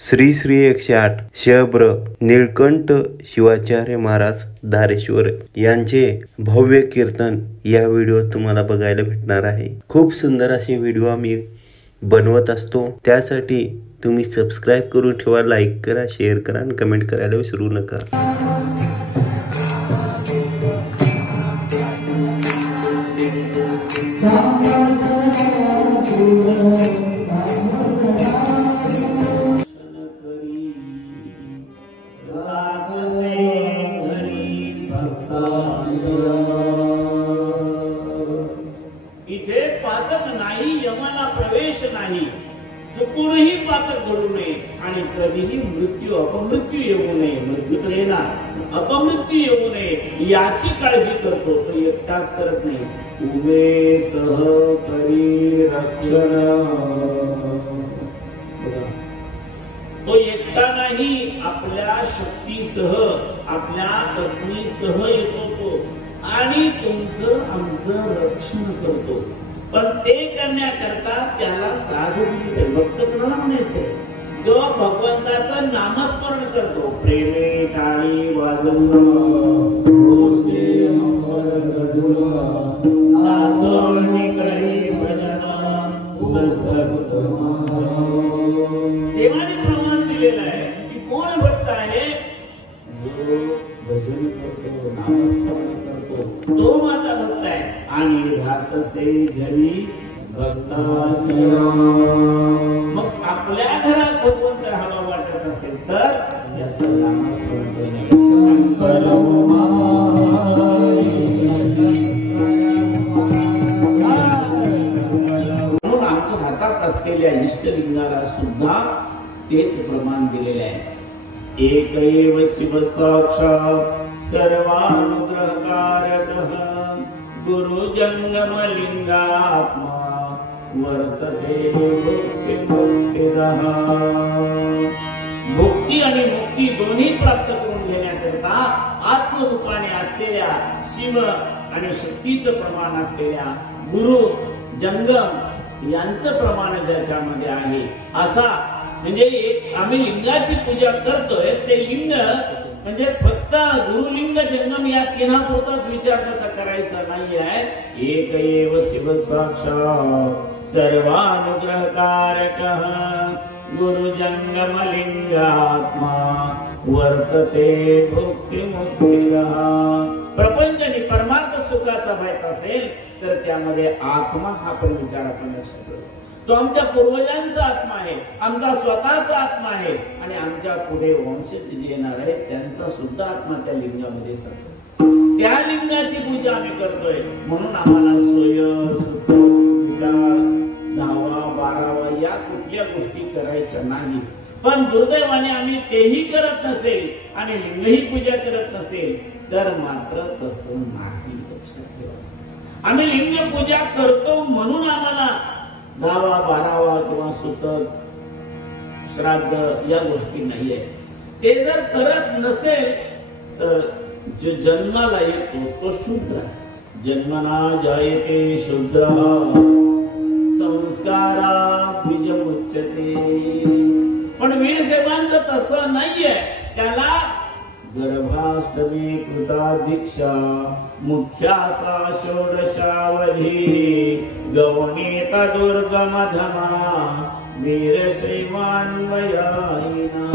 श्री श्री 108 शब्र निळकंठ शिवाचार्य महाराज धारेश्वर यांचे भव्य कीर्तन या व्हिडिओत तुम्हाला बघायला भेटणार आहे। खूप सुंदर असे व्हिडिओ आम्ही बनवत असतो, त्यासाठी तुम्ही सबस्क्राइब करून ठेवा, लाईक करा, शेअर करा आणि कमेंट करायला विसरू नका। इथे पातक नाही, यमाला प्रवेश नाही, चुकूनही पातक घडू नये आणि कधीही मृत्यू अपमृत्यू येऊ नये, मृत्यू तर येणार, अपमृत्यू येऊ नये याची काळजी करतो। तो एकटाच करत नाही, उभे सह करी रक्षण। तो एकटा नाही, आपल्या शक्तीसह, आपल्या पत्नीसह येतो तो आणि तुमचं आमचं रक्षण करतो। पण ते करण्याकरता त्याला साधू दिली पाहिजे। भक्त कोणाला म्हणायचंय? जो भगवंताचं नामस्मरण करतो, प्रेमे टाळी वाजवणं, नाचवणी करी भजन, देवाने प्रमाण दिलेलं आहे की कोण भक्त आहे? जो भजन करतो, नामस्मरण करतो, तो माझा भक्त आहे। आणि राहत असे घरी भक्ताचे। मग आपल्या घरात भगवंत राहावा वाटत असेल तर याचं नामस्मरण करणे। शंकर म्हणून आमच्या हातात असलेल्या इष्टलिंगाला सुद्धा तेच प्रमाण दिलेले आहे। एकैव शिव साक्षात् सर्वानुग्रहकारकः गुरु जंगम लिंगात्मा वर्तते मुक्तिदः। भुक्ती आणि मुक्ती दोन्ही प्राप्त करून घेण्याकरता आत्मरूपाने असलेल्या शिव आणि शक्तीचं प्रमाण असलेल्या गुरु जंगम यांचं प्रमाण ज्याच्यामध्ये आहे, असा म्हणजे एक आम्ही लिंगाची पूजा करतोय, ते लिंग म्हणजे फक्त गुरुलिंग जंगम या तिन्हापुरताच विचार त्याचा करायचा नाही आहे। एकैव शिव साक्षात् सर्वानुग्रहकारकः गुरु जंगम लिंगात्मा वर्तते भुक्ती मुक्तिदः। प्रपंच आणि परमार्थ सुखाचा व्हायचा असेल तर त्यामध्ये आत्मा हा पण विचार आपण लक्षात ठेवू। तो आमच्या पूर्वजांचा आत्मा आहे, आमचा स्वतःचा आत्मा आहे आणि आमच्या पुढे वंशज जे येणार आहे त्यांचा सुद्धा आत्मा त्या लिंगामध्ये असतो। त्या लिंगाची पूजा आम्ही करतोय म्हणून आम्हाला सोय, सुख, विकार, 10वा 12वा या कुठल्या गोष्टी करायच्या नाही। पण दुर्दैवाने आम्ही तेही करत नसेल आणि लिंगही पूजा करत नसेल तर मात्र तसं नाही, लक्षात ठेवा। आम्ही लिंग पूजा करतो म्हणून आम्हाला 10वा 12वा किंवा सुतक, श्राद्ध या गोष्टी नाहीये। ते जर करत नसेल तर जो जन्माला येतो तो शूद्र, जन्मना जायते शूद्र संस्कारा द्विजमुच्यते। पण वीरसेवांचं तसं नाहीये, त्याला गर्भाष्टमी कृता दीक्षा मुख्यासा षोडशावधी गौणीता दुर्गमधमा वीर श्रीमान्वयायिना।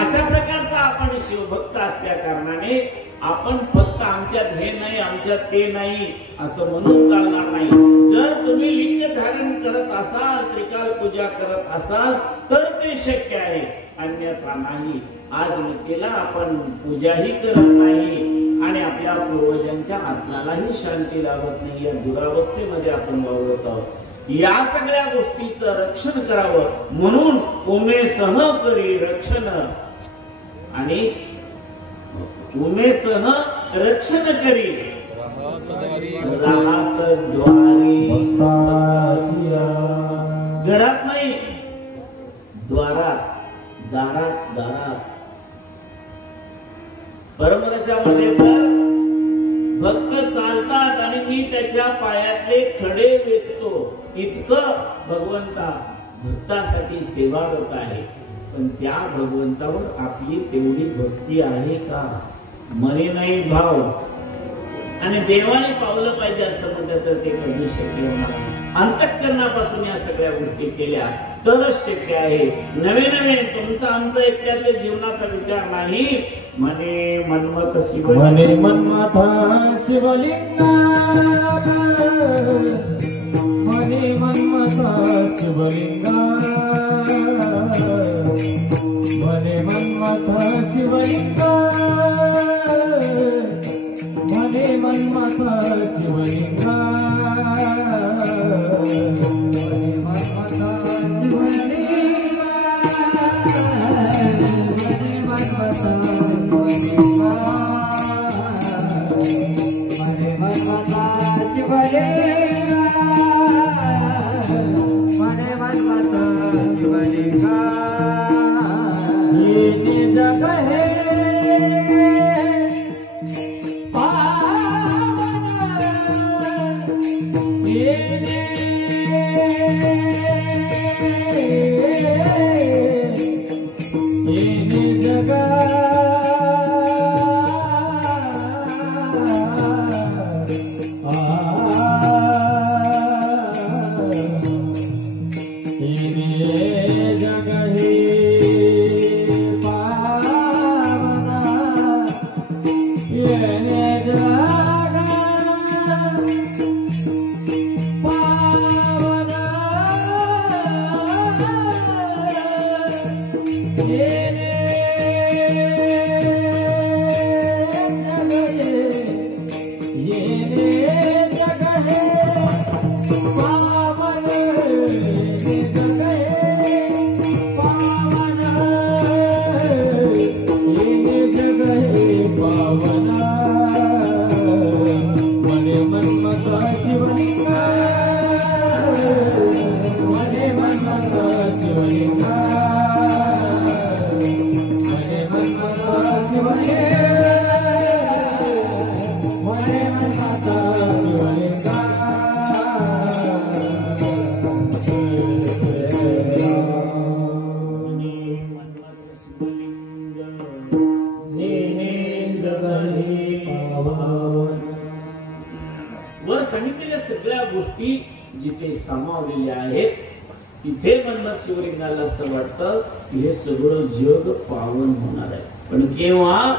अशा प्रकारचा आपण शिवभक्त असल्या कारणाने आपण फक्त आमच्यात हे नाही, आमच्यात ते नाही असं म्हणून चालणार नाही। जर तुम्ही लिंग धारण करत असाल, त्रिकाल पूजा करत असाल तर ते शक्य आहे, अन्यथा नाही। आज मतीला आपण पूजाही करत नाही आणि आपल्या पूर्वजांच्या आत्म्यालाही शांती लाभत नाही, या दुरावस्थेमध्ये आपण वावरत आहोत। या सगळ्या गोष्टीचं रक्षण करावं म्हणून उमेसह करी रक्षण आणि उमेसह रक्षण करी राहत द्वारी। घरात नाही, द्वारात, दारात, दारात। परमरसामध्ये तर भक्त चालतात आणि मी त्याच्या पायातले खडे वेचतो, इतकं भगवंता भक्तासाठी सेवारत आहे। पण त्या भगवंतावर आपली तेवढी भक्ती आहे का? मने नाही भाव आणि देवाने पावलं पाहिजे असं म्हटलं तर ते कधी शक्य होणार नाही. अंतःकरणापासून या सगळ्या गोष्टी केल्या तरच शक्य आहे. नवे नवे तुमचा आमचा एकट्याच्या जीवनाचा विचार नाही. मने मनमत शिवलिंग, मने मनमत शिवलिंग, मने मनमत शिवलिंग, मने मनमत शिवलिंग, मने मनमत शिवलिंग, मने मनमत शिवलिंग, मने मनमत वर सांगितलेल्या सगळ्या गोष्टी जिथे सामावलेल्या आहेत तिथे मनमत शिवलिंगाला असं वाटतं की हे सगळं जग पावन होणार आहे. पण केव्हा?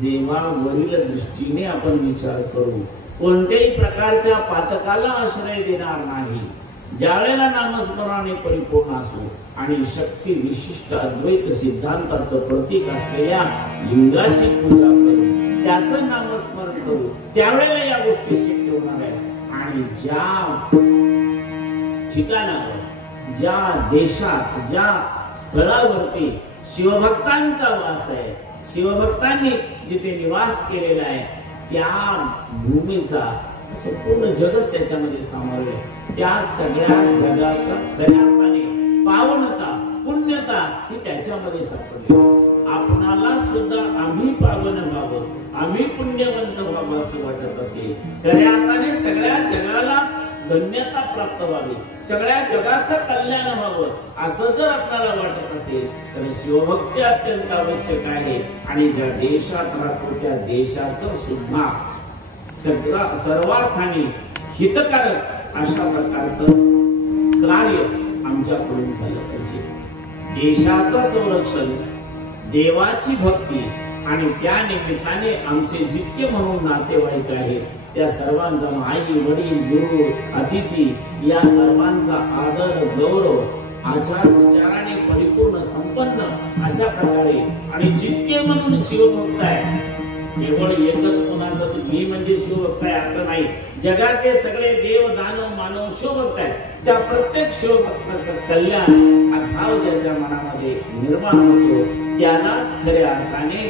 जेव्हा वरील दृष्टीने आपण विचार करू, कोणत्याही प्रकारच्या पातकाला आश्रय देणार नाही, ज्यावेळेला नामस्मरणाने परिपूर्ण असू आणि शक्ती विशिष्ट अद्वैत सिद्धांताचं प्रतीक असलेल्या लिंगाची पूजा करू, त्याचं नामस्मरण करू, त्यावेळेला या गोष्टी शक्य होणार आहे. आणि ज्या ठिकाणावर, ज्या देशात, ज्या स्थळावरती शिवभक्तांचा वास आहे, शिवभक्तांनी जिथे निवास केलेला आहे, त्या भूमीचा संपूर्ण जगच त्याच्यामध्ये सामावले, त्या सगळ्या जगाचा खऱ्या अर्थाने पावनता, पुण्यता ही त्याच्यामध्ये सापडली. आपणाला सुद्धा आम्ही पावन व्हावं, आम्ही पुण्यवंत व्हावं असं वाटत असेल, खऱ्या अर्थाने सगळ्या जगाला धन्यता प्राप्त व्हावी, सगळ्या जगाचं कल्याण व्हावं असं जर आपल्याला वाटत असेल तर शिवभक्ती अत्यंत आवश्यक आहे. आणि ज्या देशात राहतो त्या देशाचं सुद्धा सर्वार्थाने हितकारक अशा प्रकारचं कार्य आमच्याकडून झालं पाहिजे. देशाचं संरक्षण, देवाची भक्ती आणि त्या निमित्ताने आमचे जितके म्हणून नातेवाईक आहेत त्या सर्वांचा, आई वडील गुरु अतिथी या सर्वांचा आदर गौरव आचार विचाराने परिपूर्ण संपन्न अशा प्रकारे आणि जितके म्हणून शिवभक्त आहे, केवळ एकच कोणाचं मी म्हणजे शिवभक्त आहे असं नाही, जगातले सगळे देव दानव मानव शिवभक्त आहेत, त्या प्रत्येक शिवभक्ताचं कल्याण हा भाव ज्याच्या मनामध्ये निर्माण होतो त्यालाच खऱ्या अर्थाने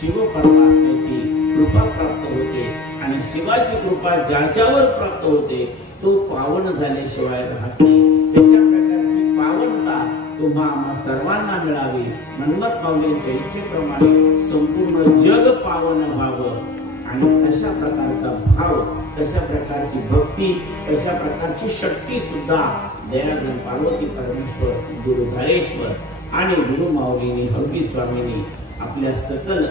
शिव परमात्म्याची कृपा प्राप्त होते. आणि शिवाची कृपा ज्याच्यावर प्राप्त होते तो पावन झाल्याशिवाय राहत नाही. तशा प्रकारची पावनता तुम्हा आम्हा सर्वांना मिळावी. मनमत माऊलींच्या इच्छेप्रमाणे संपूर्ण जग पावन व्हावं आणि तशा प्रकारचा भाव, तशा प्रकारची भक्ती, तशा प्रकारची शक्ती सुद्धा दयागण पार्वती परमेश्वर गुरु धारेश्वर आणि गुरु माऊलींनी हरबी स्वामींनी आपल्या सकल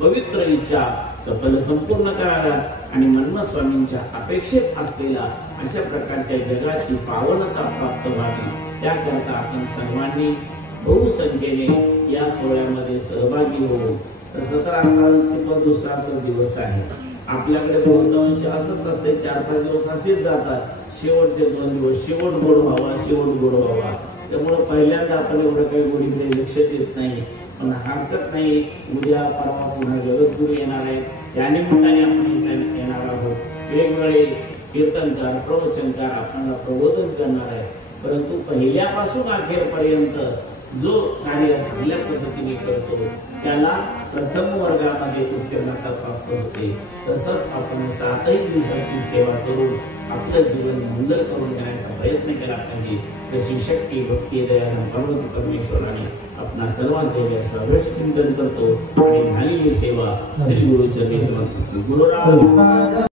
पवित्र इच्छा सफल संपूर्ण कराव्या आणि मन्मथ स्वामींच्या अपेक्षित असलेला अशा प्रकारच्या जगाची पावनता प्राप्त व्हावी, त्याकरता आपण सर्वांनी बहुसंख्येने या सोहळ्यामध्ये सहभागी होऊ. 17 तारखेला दुसरा दिवस आहे. आपल्याकडे बहुतांश असंच असते, 4-5 दिवस असेच जातात. शेवटचे 2 दिवस शेवट गोड व्हावा, शेवट गोड व्हावा. त्यामुळे पहिल्यांदा आपण एवढं काही गोडीकडे लक्ष देत नाही, पण हरकत नाही. उद्या परवा पुन्हा जगद्गुरू येणार आहे, त्यानिमित्ताने आपण इथे येणार आहोत. वेगवेगळे कीर्तनकार प्रवचनकार आपल्याला प्रबोधन करणार आहे. परंतु पहिल्यापासून अखेरपर्यंत जो कार्य चांगल्या पद्धतीने करतो त्यालाच प्रथम वर्गामध्ये उत्तीर्णता प्राप्त होते. तसंच आपण 7 दिवसाची सेवा करून आपलं जीवन मंगल करून घेण्याचा प्रयत्न केला पाहिजे. जशी शक्ती भक्ती दयानं भगवंत परमेश्वराने आपणा सर्वांच देण्याचं अवश्य चिंतन करतो आणि झालेली सेवा श्री गुरुचरणी समर्पित. गुरुराज